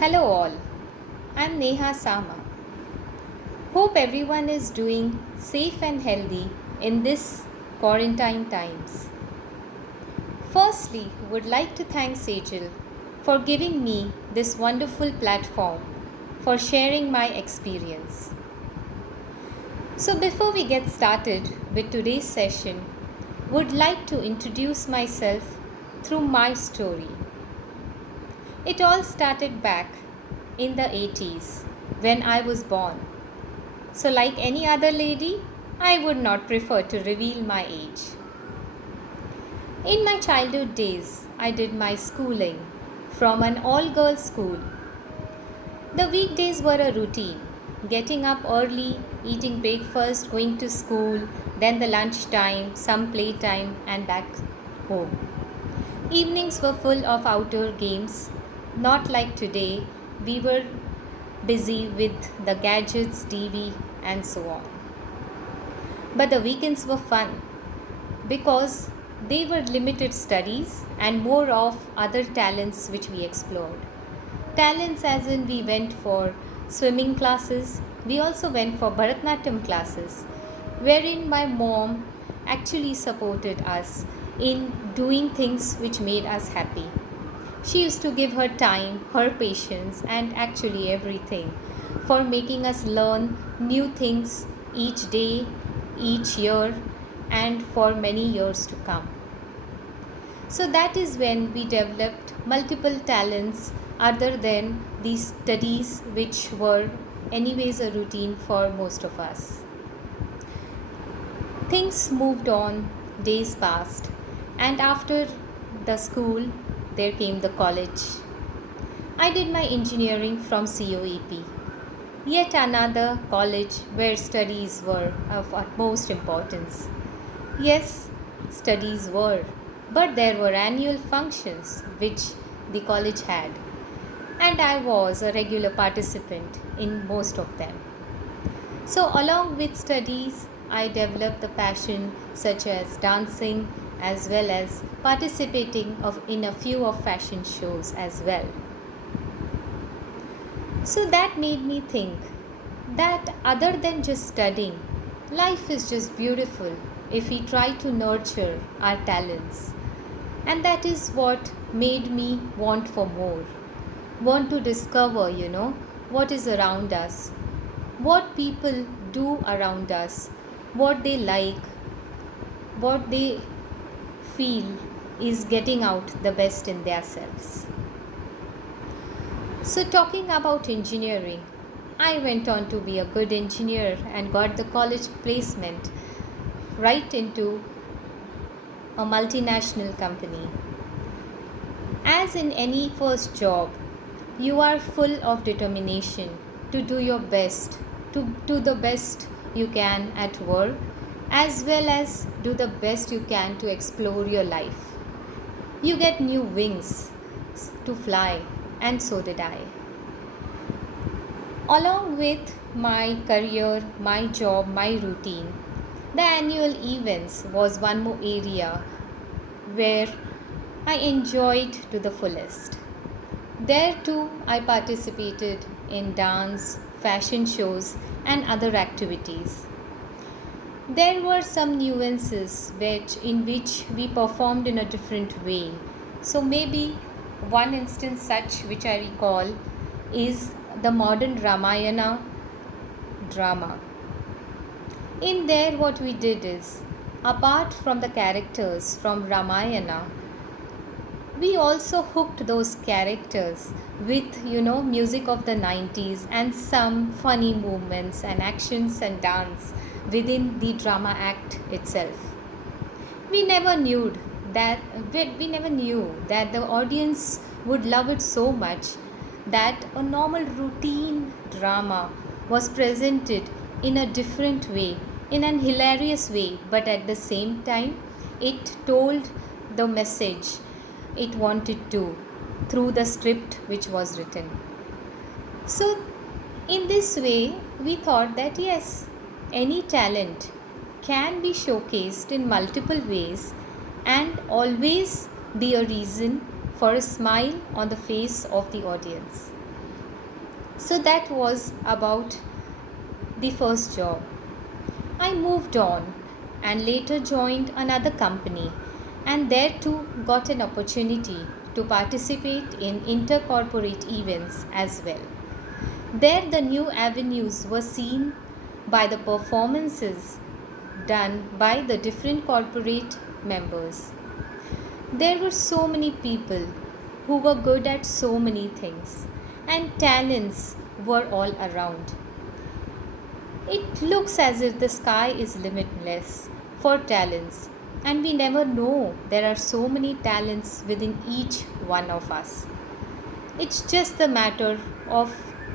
Hello all, I'm Neha Sama. Hope everyone is doing safe and healthy in this quarantine times. Firstly, would like to thank Sejal for giving me this wonderful platform for sharing my experience. So before we get started with today's session, would like to introduce myself through my story. It all started back in the 80s when I was born. So, like any other lady, I would not prefer to reveal my age. In my childhood days, I did my schooling from an all girls school. The weekdays were a routine getting up early, eating breakfast, going to school, then the lunch time, some playtime, and back home. Evenings were full of outdoor games, not like today, we were busy with the gadgets, TV, and so on. But the weekends were fun because they were limited studies and more of other talents which we explored. Talents as in we went for swimming classes, we also went for Bharatnatyam classes, wherein my mom actually supported us in doing things which made us happy. She used to give her time, her patience, and actually everything for making us learn new things each day, each year, and for many years to come. So that is when we developed multiple talents other than the studies, which were, anyways, a routine for most of us. Things moved on, days passed, and after the school, there came the college. I did my engineering from COEP, yet another college where studies were of utmost importance. Yes, studies were, but there were annual functions which the college had, and I was a regular participant in most of them. So, along with studies, I developed the passion such as dancing as well as participating in a few of fashion shows as well. So that made me think that other than just studying, life is just beautiful if we try to nurture our talents. And that is what made me want for more. Want to discover, what is around us, what people do around us, what they like, what they feel is getting out the best in themselves. So, talking about engineering, I went on to be a good engineer and got the college placement right into a multinational company. As in any first job, you are full of determination to do your best, to do the best you can at work, as well as do the best you can to explore your life. You get new wings to fly, and so did I. Along with my career, my job, my routine, the annual events was one more area where I enjoyed to the fullest. There too, I participated in dance, fashion shows, and other activities. There were some nuances in which we performed in a different way. So, maybe one instance such which I recall is the modern Ramayana drama. In there, what we did is, apart from the characters from Ramayana, we also hooked those characters with music of the 90s and some funny movements and actions and dance within the drama act itself. We never knew that the audience would love it so much that a normal routine drama was presented in a different way, in an hilarious way, but at the same time it told the message it wanted to through the script which was written. So, in this way, we thought that yes, any talent can be showcased in multiple ways and always be a reason for a smile on the face of the audience. So that was about the first job. I moved on and later joined another company, and there too got an opportunity to participate in intercorporate events as well. There, the new avenues were seen by the performances done by the different corporate members. There were so many people who were good at so many things, and talents were all around. It looks as if the sky is limitless for talents, and we never know there are so many talents within each one of us. It's just the matter of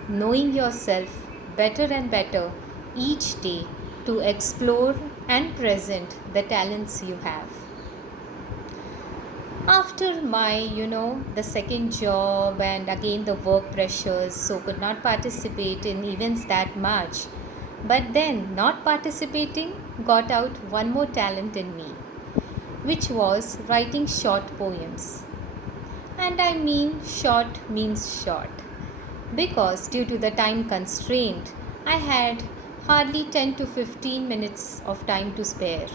knowing yourself better and better each day to explore and present the talents you have. After my, the second job and again the work pressures, so could not participate in events that much. But then, not participating got out one more talent in me, which was writing short poems. And I mean, short means short, because due to the time constraint, I had hardly 10 to 15 minutes of time to spare.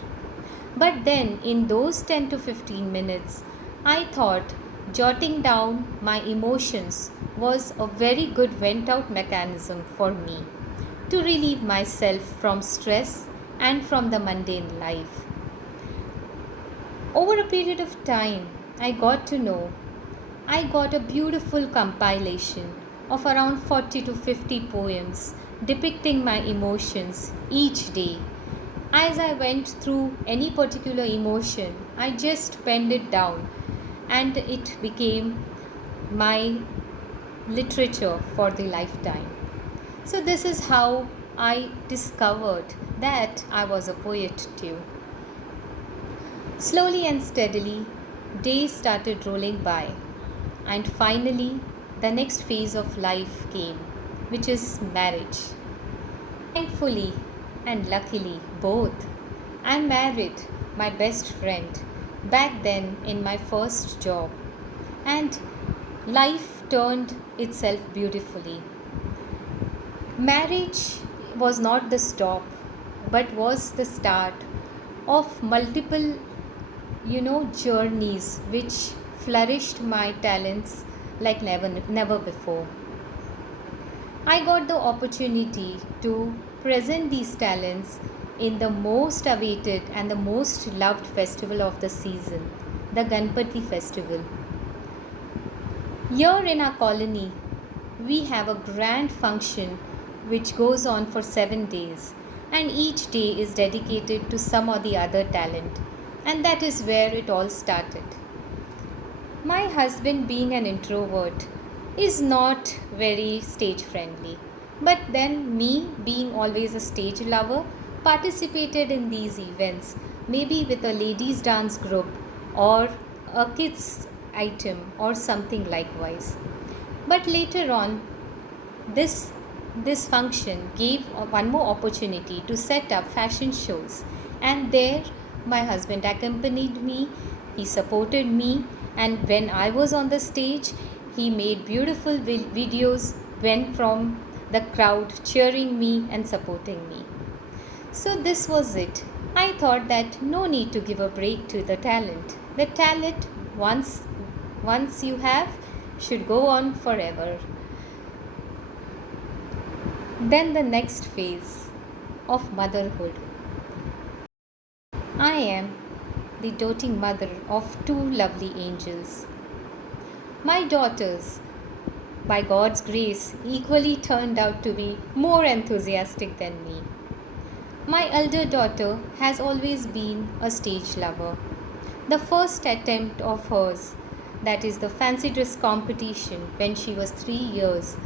But then, in those 10 to 15 minutes, I thought jotting down my emotions was a very good vent out mechanism for me to relieve myself from stress and from the mundane life. Over a period of time, I got to know I got a beautiful compilation of around 40 to 50 poems depicting my emotions each day. As I went through any particular emotion, I just penned it down and it became my literature for the lifetime. So, this is how I discovered that I was a poet too. Slowly and steadily, days started rolling by, and finally, the next phase of life came, which is marriage. Thankfully and luckily, both. I married my best friend back then in my first job, and life turned itself beautifully. Marriage was not the stop, but was the start of multiple, journeys which flourished my talents like never before. I got the opportunity to present these talents in the most awaited and the most loved festival of the season, the Ganpati festival. Here in our colony, we have a grand function which goes on for 7 days, and each day is dedicated to some or the other talent, and that is where it all started. My husband, being an introvert, is not very stage friendly, but then, me being always a stage lover, participated in these events, maybe with a ladies' dance group or a kids' item or something likewise. But later on, this this function gave one more opportunity to set up fashion shows, and there my husband accompanied me, he supported me, and when I was on the stage, he made beautiful videos when from the crowd cheering me and supporting me. So this was it. I thought that no need to give a break to the talent. The talent, once you have, should go on forever. Then the next phase of motherhood. I am the doting mother of two lovely angels. My daughters, by God's grace, equally turned out to be more enthusiastic than me. My elder daughter has always been a stage lover. The first attempt of hers, that is the fancy dress competition when she was 3 years,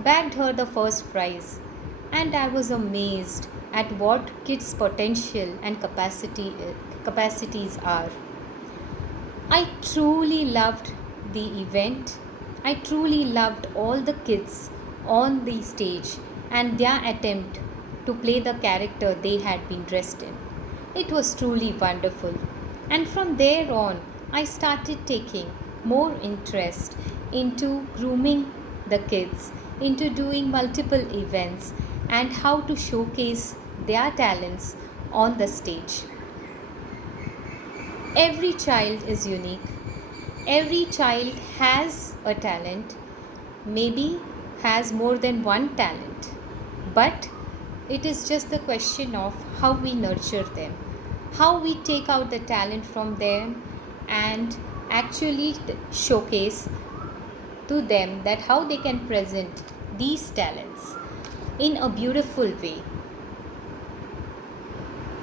bagged her the first prize, and I was amazed at what kids' potential and capacities are. I truly loved the event. I truly loved all the kids on the stage and their attempt to play the character they had been dressed in. It was truly wonderful. And from there on, I started taking more interest into grooming the kids into doing multiple events and how to showcase their talents on the stage. Every child is unique. Every child has a talent, maybe has more than one talent, but it is just the question of how we nurture them, how we take out the talent from them and actually showcase to them that how they can present these talents in a beautiful way.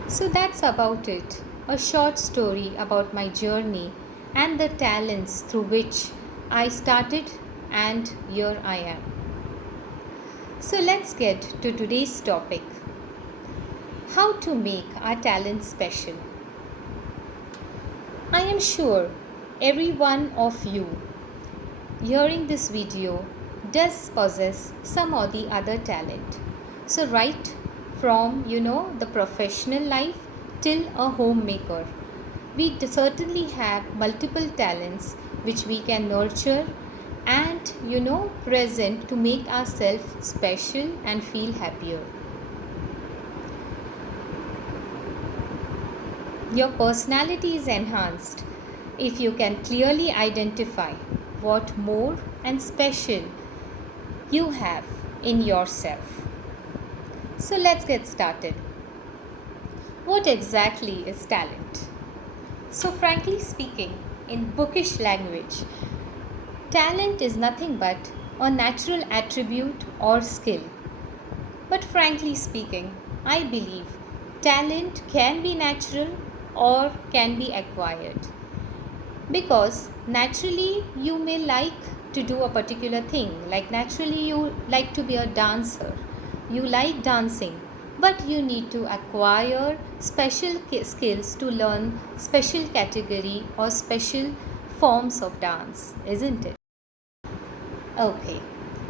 So that's about it. A short story about my journey and the talents through which I started, and here I am. So let's get to today's topic: how to make our talent special. I am sure every one of you hearing this video does possess some or the other talent. So right from the professional life till a homemaker, we certainly have multiple talents which we can nurture and present to make ourselves special and feel happier. Your personality is enhanced if you can clearly identify what more and special you have in yourself. So let's get started. What exactly is talent? So, frankly speaking, in bookish language, talent is nothing but a natural attribute or skill. But frankly speaking, I believe talent can be natural or can be acquired. Because naturally you may like to do a particular thing, like naturally you like to be a dancer, you like dancing, but you need to acquire special skills to learn special category or special forms of dance, isn't it? Okay,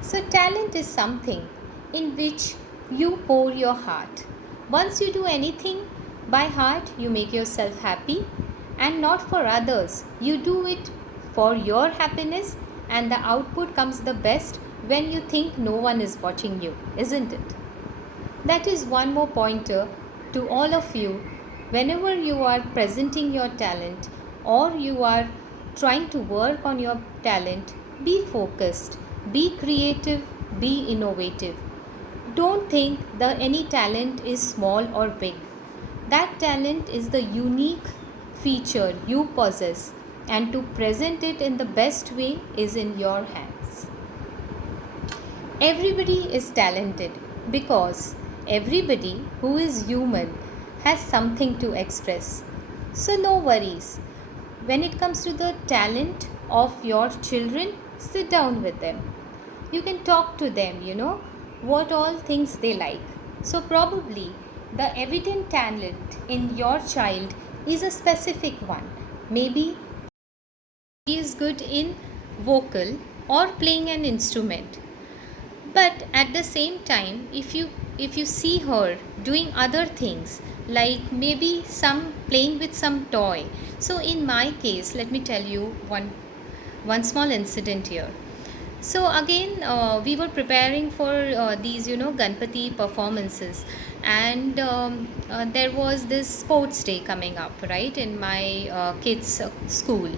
so talent is something in which you pour your heart. Once you do anything by heart, you make yourself happy and not for others. You do it for your happiness, and the output comes the best when you think no one is watching you, isn't it? That is one more pointer to all of you. Whenever you are presenting your talent or you are trying to work on your talent, be focused, be creative, be innovative. Don't think that any talent is small or big. That talent is the unique feature you possess, and to present it in the best way is in your hands. Everybody is talented because everybody who is human has something to express. So, no worries. When it comes to the talent of your children, sit down with them. You can talk to them, what all things they like. So, probably the evident talent in your child is a specific one. Maybe she is good in vocal or playing an instrument, but at the same time if you see her doing other things, like maybe some playing with some toy. So in my case, let me tell you one small incident here. So again, we were preparing for these Ganpati performances, and there was this sports day coming up, right, in my kids school.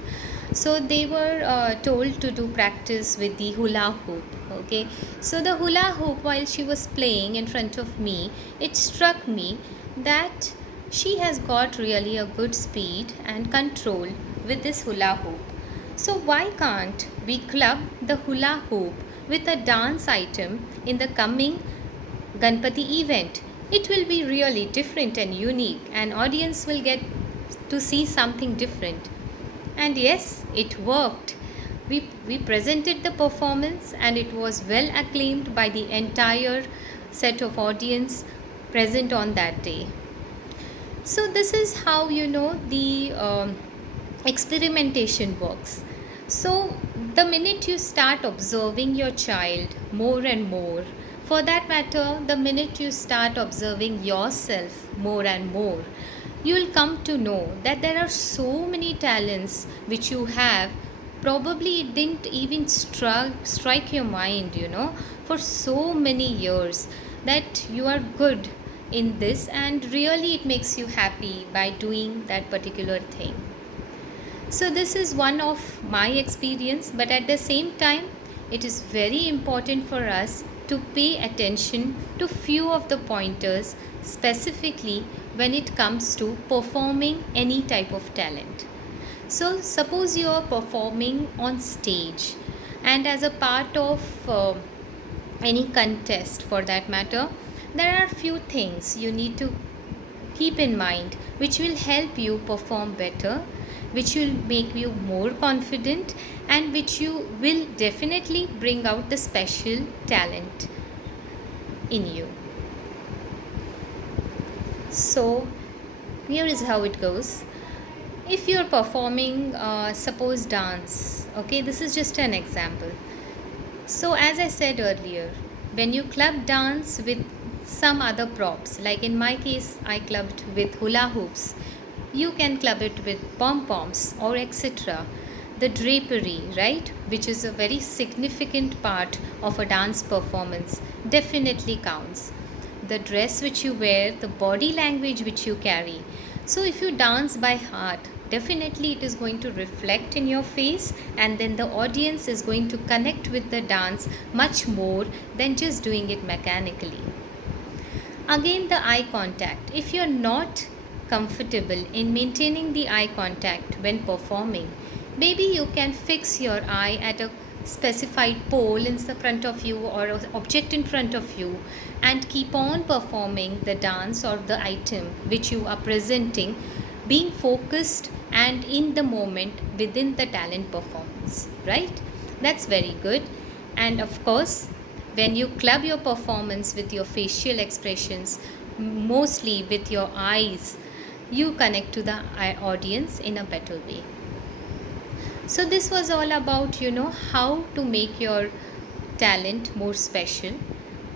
So they were told to do practice with the hula hoop. Okay, so the hula hoop, while she was playing in front of me, it struck me that she has got really a good speed and control with this hula hoop. So why can't we club the hula hoop with a dance item in the coming Ganpati event? It will be really different and unique, and audience will get to see something different. And yes, it worked. We presented the performance and it was well acclaimed by the entire set of audience present on that day. So this is how the experimentation works. So the minute you start observing your child more and more, for that matter, the minute you start observing yourself more and more, you will come to know that there are so many talents which you have probably it didn't even strike your mind, for so many years, that you are good in this, and really it makes you happy by doing that particular thing. So, this is one of my experience, but at the same time, it is very important for us to pay attention to few of the pointers, specifically when it comes to performing any type of talent. So, suppose you are performing on stage, and as a part of any contest for that matter, there are few things you need to keep in mind which will help you perform better, which will make you more confident, and which you will definitely bring out the special talent in you. So, here is how it goes. If you're performing, suppose dance, okay, this is just an example. So, as I said earlier, when you club dance with some other props, like in my case, I clubbed with hula hoops, you can club it with pom poms or etc. The drapery, right, which is a very significant part of a dance performance, definitely counts. The dress which you wear, the body language which you carry. So, if you dance by heart, definitely it is going to reflect in your face, and then the audience is going to connect with the dance much more than just doing it mechanically. Again, the eye contact. If you're not comfortable in maintaining the eye contact when performing, maybe you can fix your eye at a specified pole in the front of you or an object in front of you, and keep on performing the dance or the item which you are presenting, being focused and in the moment within the talent performance, right? That's very good. And of course, when you club your performance with your facial expressions, mostly with your eyes, you connect to the audience in a better way. So, this was all about, how to make your talent more special.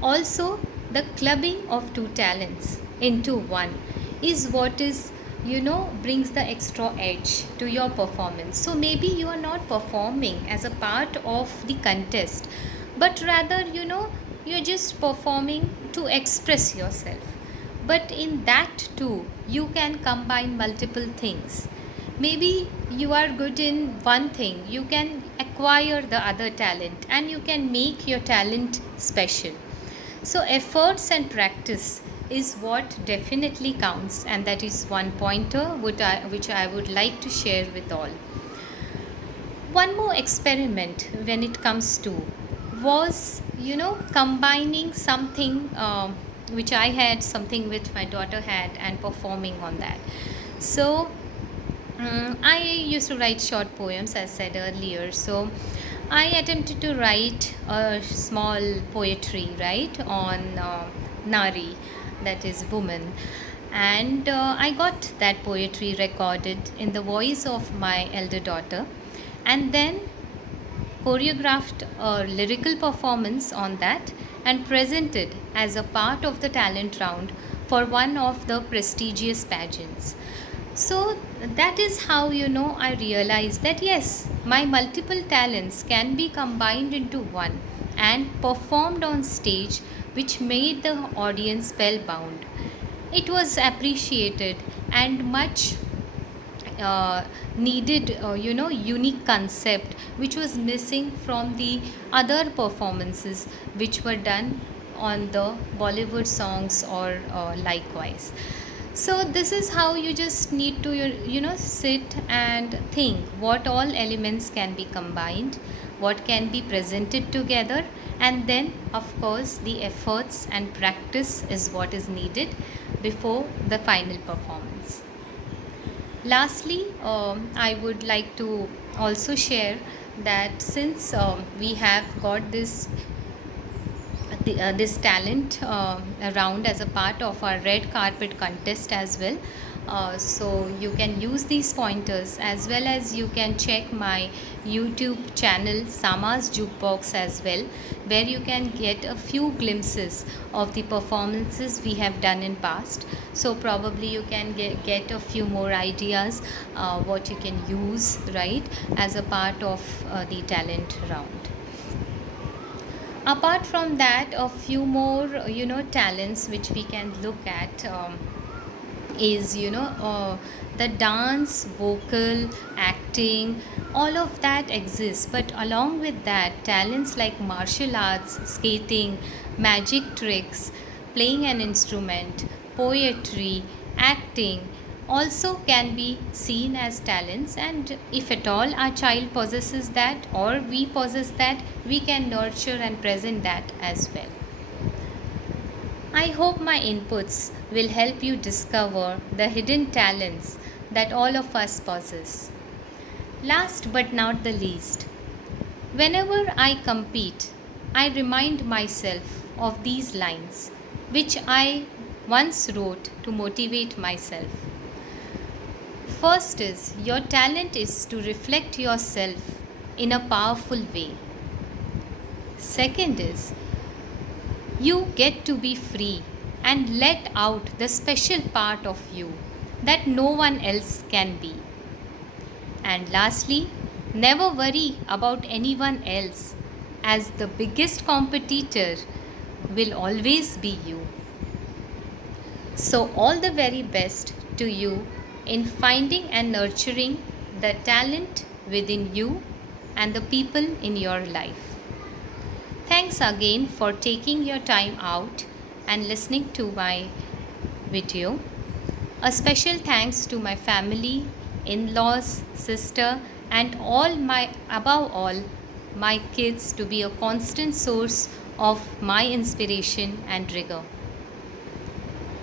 Also, the clubbing of two talents into one is what is, brings the extra edge to your performance. So, maybe you are not performing as a part of the contest, but rather, you're just performing to express yourself. But in that too, you can combine multiple things. Maybe you are good in one thing, you can acquire the other talent and you can make your talent special. So, efforts and practice is what definitely counts, and that is one pointer which I would like to share with all. One more experiment when it comes to was, combining something which I had, something which my daughter had, and performing on that. So, I used to write short poems, as said earlier. So, I attempted to write a small poetry, right, on Nari, that is woman. And I got that poetry recorded in the voice of my elder daughter, and then choreographed a lyrical performance on that and presented as a part of the talent round for one of the prestigious pageants. So that is how, I realized that yes, my multiple talents can be combined into one and performed on stage, which made the audience spellbound. It was appreciated and much needed, unique concept which was missing from the other performances which were done on the Bollywood songs or likewise. So this is how you just need to, sit and think what all elements can be combined, what can be presented together, and then of course the efforts and practice is what is needed before the final performance. Lastly, I would like to also share that since we have got this talent around as a part of our red carpet contest as well, So you can use these pointers, as well as you can check my YouTube channel Sama's Jukebox as well, where you can get a few glimpses of the performances we have done in past. So probably you can get a few more ideas what you can use, right, as a part of the talent round. Apart from that, a few more talents which we can look at is the dance, vocal, acting, all of that exists. But along with that, talents like martial arts, skating, magic tricks, playing an instrument, poetry, acting also can be seen as talents. And if at all our child possesses that, or we possess that, we can nurture and present that as well. I hope my inputs will help you discover the hidden talents that all of us possess. Last but not the least, whenever I compete, I remind myself of these lines, which I once wrote to motivate myself. First is, your talent is to reflect yourself in a powerful way. Second is, you get to be free and let out the special part of you that no one else can be. And lastly, never worry about anyone else, as the biggest competitor will always be you. So, all the very best to you in finding and nurturing the talent within you and the people in your life. Thanks again for taking your time out and listening to my video. A special thanks to my family, in laws, sister, and above all, my kids to be a constant source of my inspiration and rigor.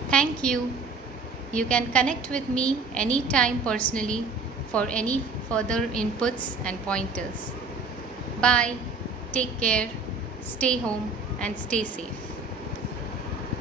Thank you. You can connect with me anytime personally for any further inputs and pointers. Bye. Take care. Stay home and stay safe.